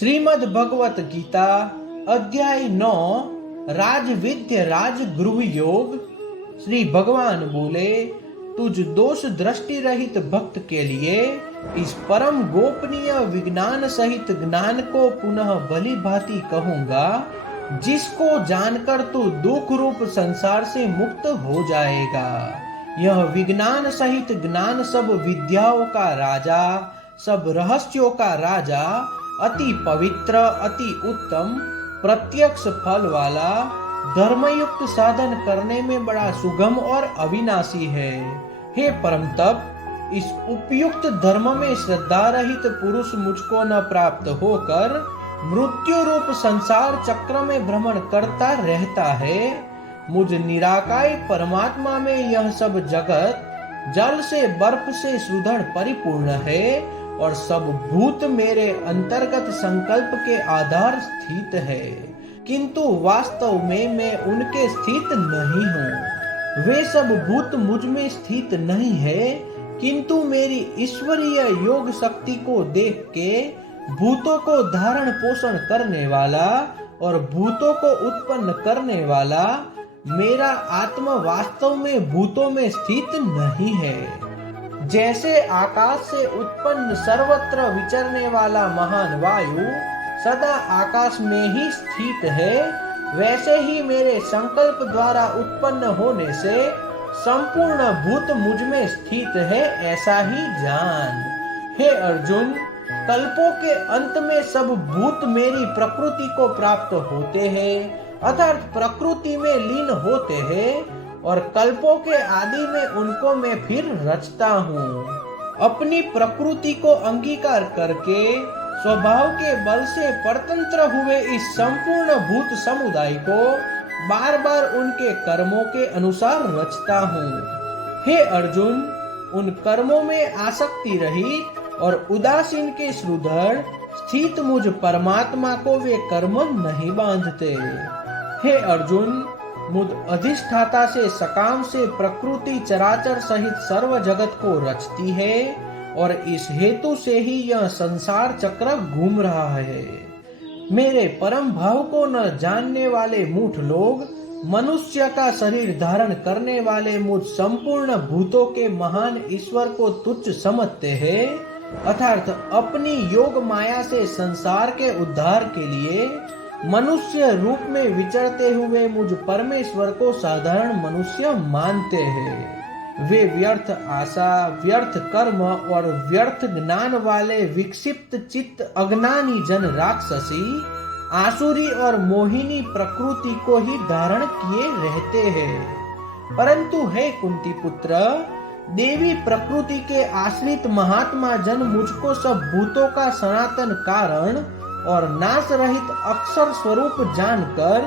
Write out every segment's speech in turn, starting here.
श्रीमद् भगवत गीता अध्याय 9 राजविद्य राजगृह योग। श्री भगवान बोले, तुझ दोष दृष्टि रहित भक्त के लिए इस परम गोपनीय विज्ञान सहित ज्ञान को पुनः भली भांति कहूंगा, जिसको जानकर तू दुख रूप संसार से मुक्त हो जाएगा। यह विज्ञान सहित ज्ञान सब विद्याओं का राजा, सब रहस्यों का राजा, अति पवित्र, अति उत्तम, प्रत्यक्ष फल वाला, धर्मयुक्त साधन करने में बड़ा सुगम और अविनाशी है। हे परम तप, इस उपयुक्त धर्म में श्रद्धा रहित पुरुष मुझको न प्राप्त होकर मृत्यु रूप संसार चक्र में भ्रमण करता रहता है। मुझ निराकार परमात्मा में यह सब जगत जल से बर्फ से सुदृढ़ परिपूर्ण है और सब भूत मेरे अंतर्गत संकल्प के आधार स्थित है, किंतु वास्तव में मैं उनके स्थित नहीं हूँ। वे सब भूत मुझ में स्थित नहीं है, किंतु मेरी ईश्वरीय योग शक्ति को देख के भूतों को धारण पोषण करने वाला और भूतों को उत्पन्न करने वाला मेरा आत्मा वास्तव में भूतों में स्थित नहीं है। जैसे आकाश से उत्पन्न सर्वत्र विचरने वाला महान वायु सदा आकाश में ही स्थित है, वैसे ही मेरे संकल्प द्वारा उत्पन्न होने से संपूर्ण भूत मुझ में स्थित है, ऐसा ही जान। हे अर्जुन, कल्पों के अंत में सब भूत मेरी प्रकृति को प्राप्त होते हैं, अर्थात प्रकृति में लीन होते हैं, और कल्पों के आदि में उनको मैं फिर रचता हूँ। अपनी प्रकृति को अंगीकार करके स्वभाव के बल से परतंत्र हुए इस संपूर्ण भूत समुदाय को बार बार उनके कर्मों के अनुसार रचता हूँ। हे अर्जुन, उन कर्मों में आसक्ति रहित और उदासीन के सुदृढ़ स्थित मुझ परमात्मा को वे कर्म नहीं बांधते। हे अर्जुन, मुझ अधिष्ठाता से सकाम से प्रकृति चराचर सहित सर्व जगत को रचती है और इस हेतु से ही यह संसार चक्र घूम रहा है। मेरे परम भाव को न जानने वाले मूढ़ लोग मनुष्य का शरीर धारण करने वाले मुझ संपूर्ण भूतों के महान ईश्वर को तुच्छ समझते हैं, अर्थात अपनी योग माया से संसार के उद्धार के लिए मनुष्य रूप में विचरते हुए मुझ परमेश्वर को साधारण मनुष्य मानते हैं। वे व्यर्थ आशा, व्यर्थ कर्म और व्यर्थ ज्ञान वाले विक्षिप्त चित्त अज्ञानी जन राक्षसी, आसुरी और मोहिनी प्रकृति को ही धारण किए रहते हैं। परंतु हे कुंती पुत्र, देवी प्रकृति के आश्रित महात्मा जन मुझको सब भूतों का सनातन कारण और नाश रहित अक्षर स्वरूप जानकर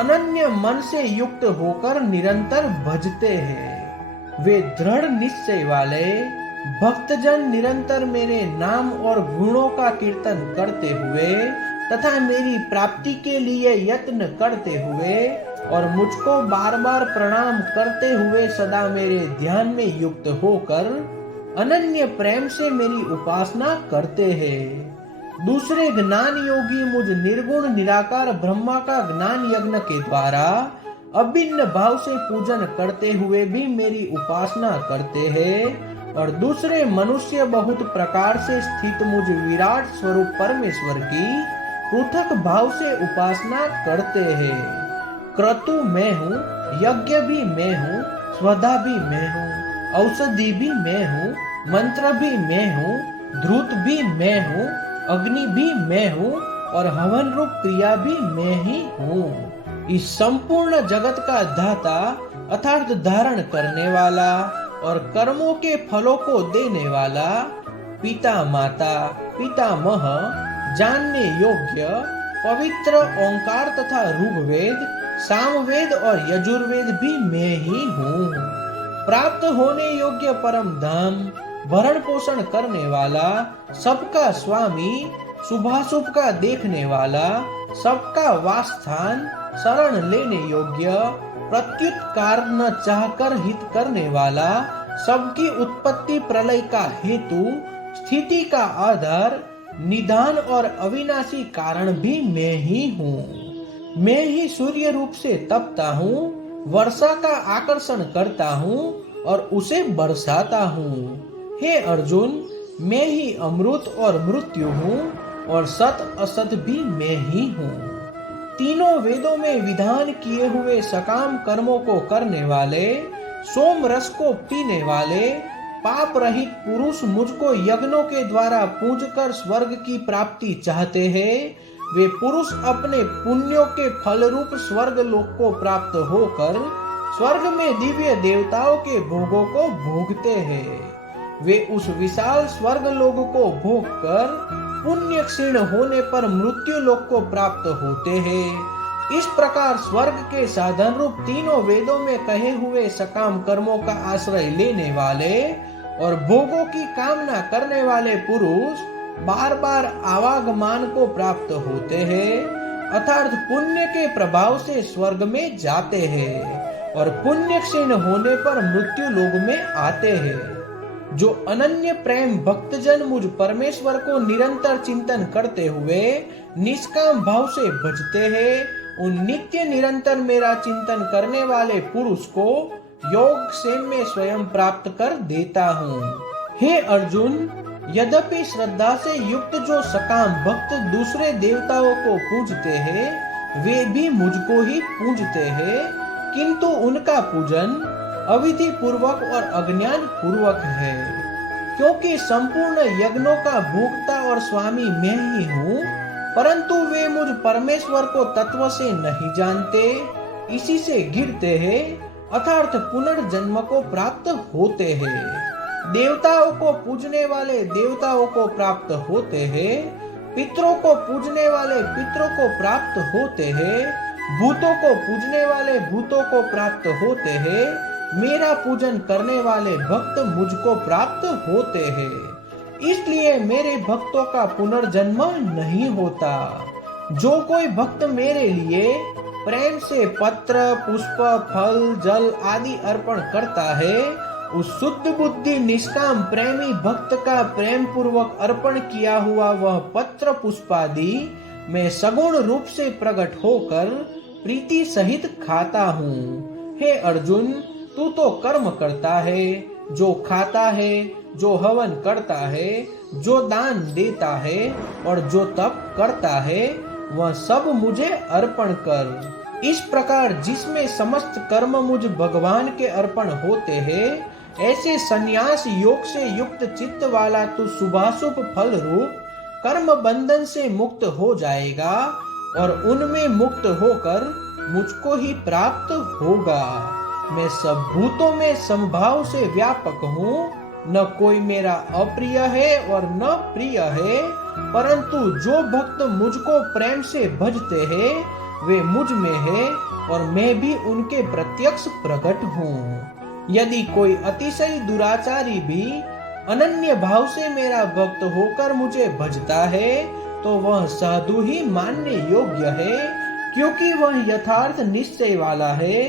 अनन्य मन से युक्त होकर निरंतर भजते हैं। वे दृढ़ निश्चय वाले भक्तजन निरंतर मेरे नाम और गुणों का कीर्तन करते हुए तथा मेरी प्राप्ति के लिए यत्न करते हुए और मुझको बार बार प्रणाम करते हुए सदा मेरे ध्यान में युक्त होकर अनन्य प्रेम से मेरी उपासना करते हैं। दूसरे ज्ञान योगी मुझ निर्गुण निराकार ब्रह्मा का ज्ञान यज्ञ के द्वारा अभिन्न भाव से पूजन करते हुए भी मेरी उपासना करते हैं, और दूसरे मनुष्य बहुत प्रकार से स्थित मुझ विराट स्वरूप परमेश्वर की पृथक भाव से उपासना करते हैं। क्रतु मैं हूँ, यज्ञ भी मैं हूँ, स्वधा भी मैं हूँ, औषधि भी मैं हूँ, मंत्र भी मैं हूँ, ध्रुत भी मैं हूँ, अग्नि भी मैं हूँ और हवन रूप क्रिया भी मैं ही हूँ। इस संपूर्ण जगत का दाता अर्थात धारण करने वाला और कर्मों के फलों को देने वाला, पिता माता पितामह, जानने योग्य पवित्र ओंकार तथा ऋग्वेद, सामवेद और यजुर्वेद भी मैं ही हूँ। प्राप्त होने योग्य परम धाम, भरण पोषण करने वाला, सबका स्वामी, शुभाशुभ का देखने वाला, सबका वासस्थान, शरण लेने योग्य, प्रत्युत कारण चाहकर हित करने वाला, सबकी उत्पत्ति प्रलय का हेतु, स्थिति का आधार, निदान और अविनाशी कारण भी मैं ही हूँ। मैं ही सूर्य रूप से तपता हूँ, वर्षा का आकर्षण करता हूँ और उसे बरसाता हूँ। हे अर्जुन, मैं ही अमृत और मृत्यु हूँ और सत असत भी मैं ही हूँ। तीनों वेदों में विधान किए हुए सकाम कर्मों को करने वाले, सोम रस को पीने वाले, पाप रहित पुरुष मुझको यज्ञों के द्वारा पूज कर स्वर्ग की प्राप्ति चाहते हैं। वे पुरुष अपने पुण्यों के फल रूप स्वर्ग लोक को प्राप्त होकर स्वर्ग में दिव्य देवताओं के भोगों को भोगते हैं। वे उस विशाल स्वर्ग लोक को भोग कर पुण्य क्षीण होने पर मृत्यु लोक को प्राप्त होते हैं। इस प्रकार स्वर्ग के साधन रूप तीनों वेदों में कहे हुए सकाम कर्मों का आश्रय लेने वाले और भोगों की कामना करने वाले पुरुष बार बार आवागमान को प्राप्त होते हैं, अर्थात पुण्य के प्रभाव से स्वर्ग में जाते हैं और पुण्य क्षीण होने पर मृत्यु लोक में आते हैं। जो अनन्य प्रेम भक्तजन मुझ परमेश्वर को निरंतर चिंतन करते हुए निष्काम भाव से भजते हैं, उन नित्य निरंतर मेरा चिंतन करने वाले पुरुष को योग से मैं स्वयं प्राप्त कर देता हूँ। हे अर्जुन, यद्यपि श्रद्धा से युक्त जो सकाम भक्त दूसरे देवताओं को पूजते हैं, वे भी मुझको ही पूजते हैं, किंतु उनका पूजन अविधि पूर्वक और अज्ञान पूर्वक है। क्योंकि संपूर्ण यज्ञों का भोक्ता और स्वामी मैं ही हूँ, परंतु वे मुझ परमेश्वर को तत्व से नहीं जानते, इसी से गिरते हैं, अर्थात पुनर्जन्म को प्राप्त होते हैं। देवताओं को पूजने वाले देवताओं को प्राप्त होते हैं, पितरों को पूजने वाले पितरों को प्राप्त होते हैं, भूतों को पूजने वाले भूतों को प्राप्त होते हैं, मेरा पूजन करने वाले भक्त मुझको प्राप्त होते हैं। इसलिए मेरे भक्तों का पुनर्जन्म नहीं होता। जो कोई भक्त मेरे लिए प्रेम से पत्र, पुष्प, फल, जल आदि अर्पण करता है, उस शुद्ध बुद्धि निष्काम प्रेमी भक्त का प्रेम पूर्वक अर्पण किया हुआ वह पत्र पुष्पादि मैं सगुण रूप से प्रकट होकर प्रीति सहित खाता हूँ। हे अर्जुन, तू तो कर्म करता है, जो खाता है, जो हवन करता है, जो दान देता है और जो तप करता है, वह सब मुझे अर्पण कर। इस प्रकार जिसमें समस्त कर्म मुझ भगवान के अर्पण होते हैं, ऐसे संन्यास योग से युक्त चित्त वाला तू शुभाशुभ फल रूप कर्म बंधन से मुक्त हो जाएगा और उनमें मुक्त होकर मुझको ही प्राप्त होगा। मैं सब भूतों में समभाव से व्यापक हूँ, न कोई मेरा अप्रिय है और न प्रिय है, परंतु जो भक्त मुझको प्रेम से भजते हैं वे मुझ में है और मैं भी उनके प्रत्यक्ष प्रकट हूँ। यदि कोई अतिशय दुराचारी भी अनन्य भाव से मेरा भक्त होकर मुझे भजता है, तो वह साधु ही मानने योग्य है, क्योंकि वह यथार्थ निश्चय वाला है,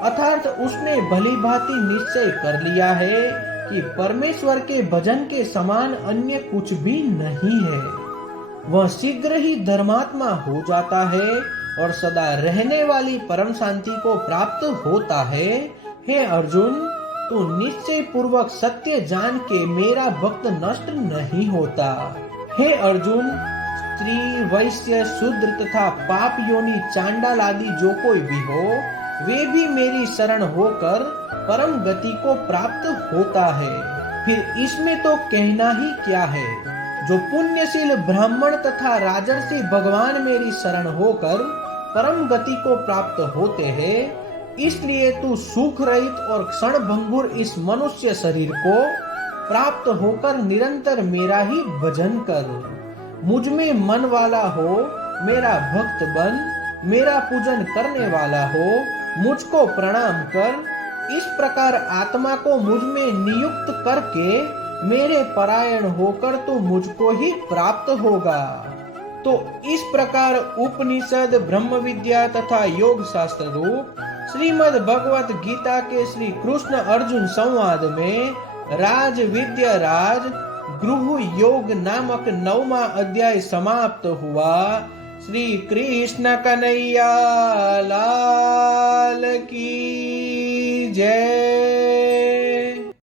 अर्थात उसने भली भांति निश्चय कर लिया है कि परमेश्वर के भजन के समान अन्य कुछ भी नहीं है। वह शीघ्र ही धर्मात्मा हो जाता है और सदा रहने वाली परम शांति को प्राप्त होता है। हे अर्जुन, तू निश्चय पूर्वक सत्य जान के मेरा भक्त नष्ट नहीं होता। हे अर्जुन, स्त्री, वैश्य, शूद्र तथा पाप योनि चांडाल आदि जो कोई भी हो, वे भी मेरी शरण होकर परम गति को प्राप्त होता है। फिर इसमें तो कहना ही क्या है। जो पुण्यशील ब्राह्मण तथा राजर्षि भगवान मेरी शरण होकर परम गति को प्राप्त होते हैं, इसलिए तू सुख रहित और क्षण भंगुर इस मनुष्य शरीर को प्राप्त होकर निरंतर मेरा ही भजन कर। मुझ में मन वाला हो, मेरा भक्त बन, मेरा पूजन करने वाला हो, मुझको प्रणाम कर। इस प्रकार आत्मा को मुझ में नियुक्त करके मेरे परायण होकर तू मुझको ही प्राप्त होगा। तो इस प्रकार उपनिषद, ब्रह्म विद्या तथा योग शास्त्र रूप श्रीमद् भगवत गीता के श्री कृष्ण अर्जुन संवाद में राज विद्या राज गृह योग नामक 9वां अध्याय समाप्त हुआ। श्री कृष्ण कन्हैया लाल